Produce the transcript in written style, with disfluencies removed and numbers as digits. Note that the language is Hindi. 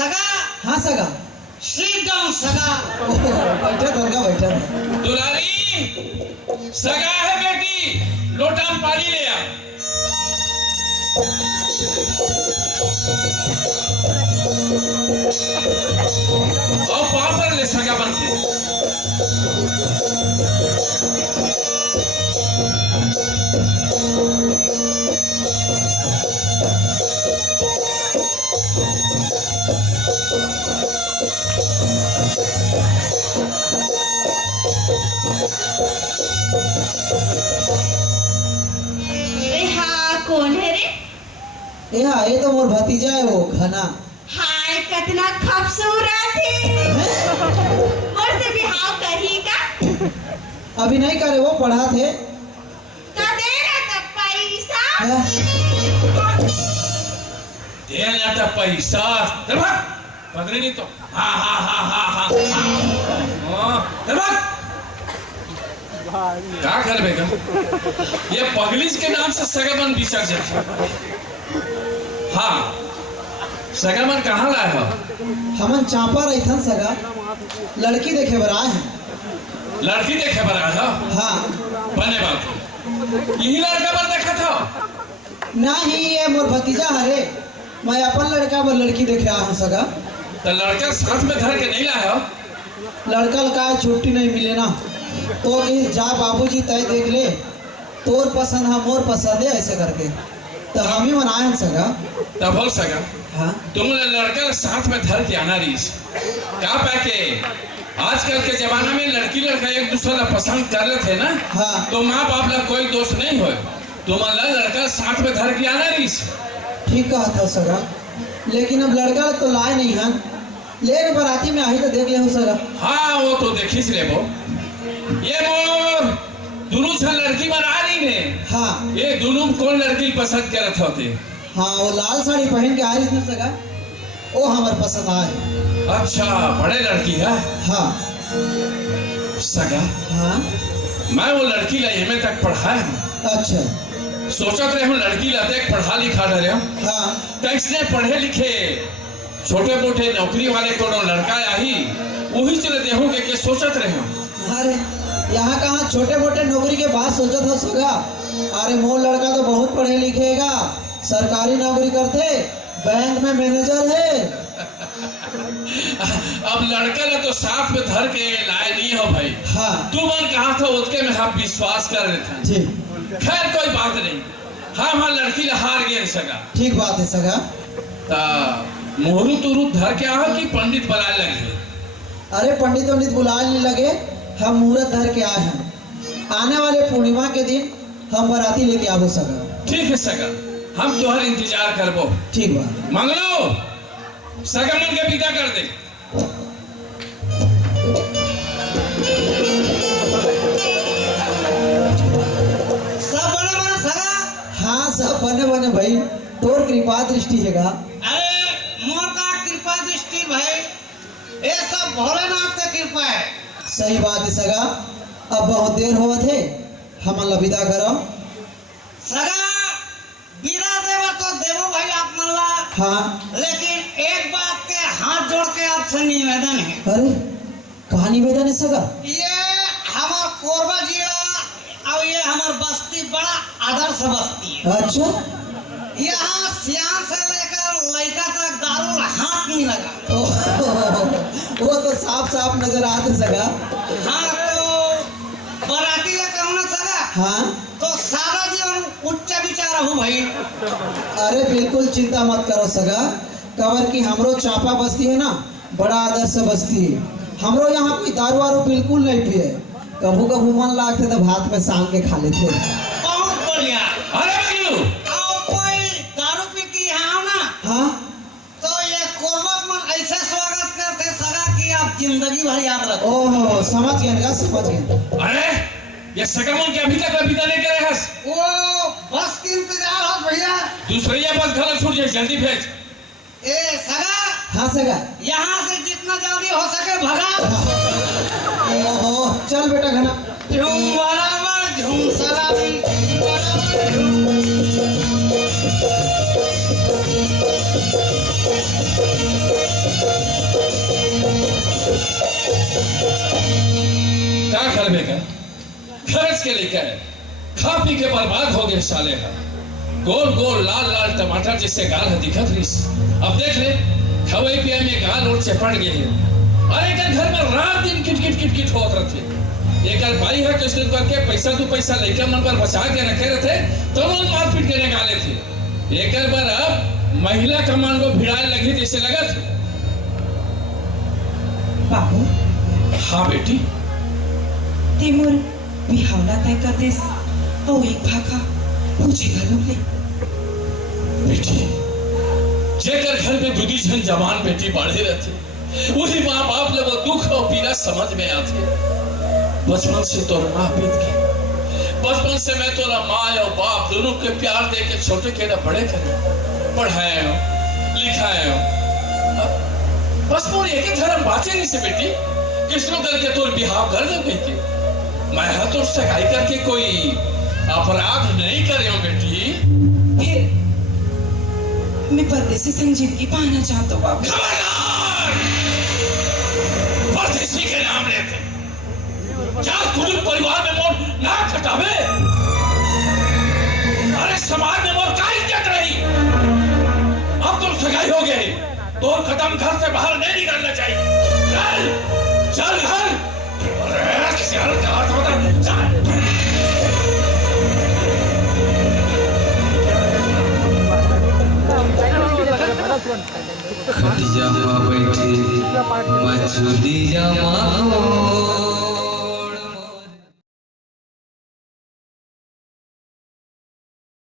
सगा। हाँ सगा। Sit down सगा। बैठा दरगाह बैठा। दुलारी सगा है बेटी, लोटा में पानी ले आ। और पाँव पर ले सगा बन के। कौन है रे? ये तो मोर भतीजा है वो घना। हाय कितना खूबसूरत है। मोर से बिहाव करी का? अभी नहीं करे, वो पढ़ा थे। तो देना तब पैसा। देना तब पैसा। पकड़े नहीं तो। हाँ हाँ हाँ हाँ हाँ। क्या कर बेगम, ये पगलिस के नाम से सगामन बिसर जाते। हाँ, सगामन कहाँ लाए हो? हमन चांपा रही थन सगा, लड़की देखे बर आए हैं। लड़की देखे बर आए हो? हाँ। बने बात, यही लड़का बर देखा था? नहीं, ये मोर भतीजा हरे, मैं अपन लड़का बर लड़की देखे आया हूँ सगा। तो लड़का साथ में घर के नहीं लाए हो? लड़का का छुट्टी नहीं मिले ना, तो जा बाबूजी तय देख ले, तोर पसंद है मोर पसंद है, ऐसे करके तो हम ही मनाए हैं सगा। तब बोल सगा। हाँ। तुम लड़का साथ में धर के आना रही क्या पैके आजकल के जमाना में लड़की लड़का एक दूसरे का पसंद कर रहे थे ना। हाँ। तो माँ बाप ला कोई दोष नहीं हो, तुम्हारा लड़का साथ में धर के आना रही। ठीक कहा था सगा, लेकिन अब लड़का तो लाए नहीं है, ले बराती में आई तो देख ले हो सगा। हाँ वो तो देखी ले वो, ये मोर दोनों से लड़की बना रही ने। हाँ। ये दोनों कौन लड़की पसंद करत होते? हाँ, वो लाल साड़ी पहन के आई इसने सगा, वो हमारे पसंद आए। अच्छा, बड़े लड़की है। हाँ सगा। हाँ। मैं वो लड़की ला एमए तक पढ़ाया हूँ। अच्छा। सोचत रहे हूँ लड़की ला देख पढ़ा लिखा रहे हो। हाँ। तो इसने पढ़े लिखे छोटे मोटे नौकरी वाले को लड़का आई, वही चले देहूँ के सोचत रहे हो। अरे यहाँ कहाँ छोटे मोटे नौकरी के बात सोचा था सगा। अरे मोर लड़का तो बहुत पढ़े लिखेगा, सरकारी नौकरी करते, बैंक में मैनेजर है। अब लड़का ने तो साथ में धर के लाए नहीं हो भाई। हाँ। तू मन कहा था उसके में हम विश्वास कर रहे थे जी। खैर कोई बात नहीं, हम हाँ लड़की हार गए सगा। ठीक बात है सगा। मोहरू तुरू धर के आओ कि पंडित बुलाए लगे? अरे पंडित बुलाए नहीं लगे, हम मुहूर्त धर के आए हैं। आने वाले पूर्णिमा के दिन हम बराती लेके आवो सगा। ठीक है सगा, हम तुम्हारा इंतजार करबो। ठीक बात। मंगलो सगा मन के विदा कर दे। सब बने बने सगा। हाँ सब बने बने भाई, तोर कृपा दृष्टि हैगा। अरे मोर का कृपा दृष्टि भाई, ये सब भोलेनाथ की कृपा है। सही बात है सगा, अब बहुत देर हुआ थे, हम विदा करो। सगा बिना देवा तो देवो भाई आप मल्ला। हाँ। लेकिन एक बात के हाथ जोड़ के आपसे निवेदन है। अरे कहा निवेदन है सगा? ये हमार कोरबा जिला और ये हमार बस्ती बड़ा आदर्श बस्ती है। अच्छा। यहाँ सियान से लेकर लड़का तक दारू हाथ नहीं लगा। वो तो साफ साफ नजर आते सगा। हाँ तो बराती ले कहूँ ना सगा। हाँ। तो सादा जीवन उच्च विचार हूँ भाई। अरे बिल्कुल चिंता मत करो सगा, कबर की हमरो चापा बस्ती है ना, बड़ा आदर्श बस्ती है। हमरो यहाँ कोई दारू वारू बिल्कुल नहीं पिए, कभू कभू मन लागते तो भात में सांग के खा लेते। बहुत बढ़िया। अरे बगलू और कोई दारू पी के यहाँ आओ ना। हाँ। तो ये कोरबक मन ऐसे स्वागत करते सगा कि आप जिंदगी भर याद रखो। ओहो समझ गए, समझ गए। अरे ये सगामन के अभी तक विदा नहीं करे हस। वो बस की इंतजार हो भैया। दूसरी बस घर छूट जाए, जल्दी भेज। ए सगा। हाँ सगा। यहाँ से जितना जल्दी हो सके भगा। ओहो चल बेटा घना। झूम बराबर झूम सलामी बराबर झूम। क्या करबे का खर्च के लेकर खा पी के बर्बाद हो गए साले हा गोल गोल लाल लाल टमाटर जिससे गाल है दिखत रही। अब देख ले खवाई पिया में गाल और चपड़ गए हैं। अरे कर घर में रात दिन किट किट किट किट होत रहते। एक भाई है किस दिन करके पैसा तू पैसा लेकर मन पर बचा के रखे रहते तो वो मारपीट के निकाले थे। एक बार अब महिला कमान को भिड़ाने लगी जैसे लगा थे। बाबू हाँ बेटी तिमूर बिहावला तय कर देस और एक भागा पूछेगा लोग ले बेटी जेकर घर में दूधी जन जवान बेटी बढ़े रहते वही माँ बाप ले वो दुख और पीड़ा समझ में आते। बचपन से तो माँ बीत गई। बचपन से मैं तोरा माँ और बाप दोनों के प्यार दे के छोटे के ना बड़े करे पढ़ाए हो लिखाए हो। बस मोर एक ही धर्म बाचे नहीं से बेटी किसनो करके तोर बिहाव कर दे बेटी। मैं हाँ तो सगाई करके कोई अपराध नहीं कर रही हूँ बेटी। फिर मैं परदेसी संग जिंदगी पाना चाहता हूँ बाबू। खबरदार परदेसी के नाम लेते क्या कुल परिवार में मोर ना खटावे। अरे समाज में मोर क्या इज्जत रही। अब तुम सगाई हो गए तो कदम घर से बाहर नहीं निकलना चाहिए। चल चल घर। अरे किसी हालत का हाथ होता चल। खटिया बैठे मछुदी जमा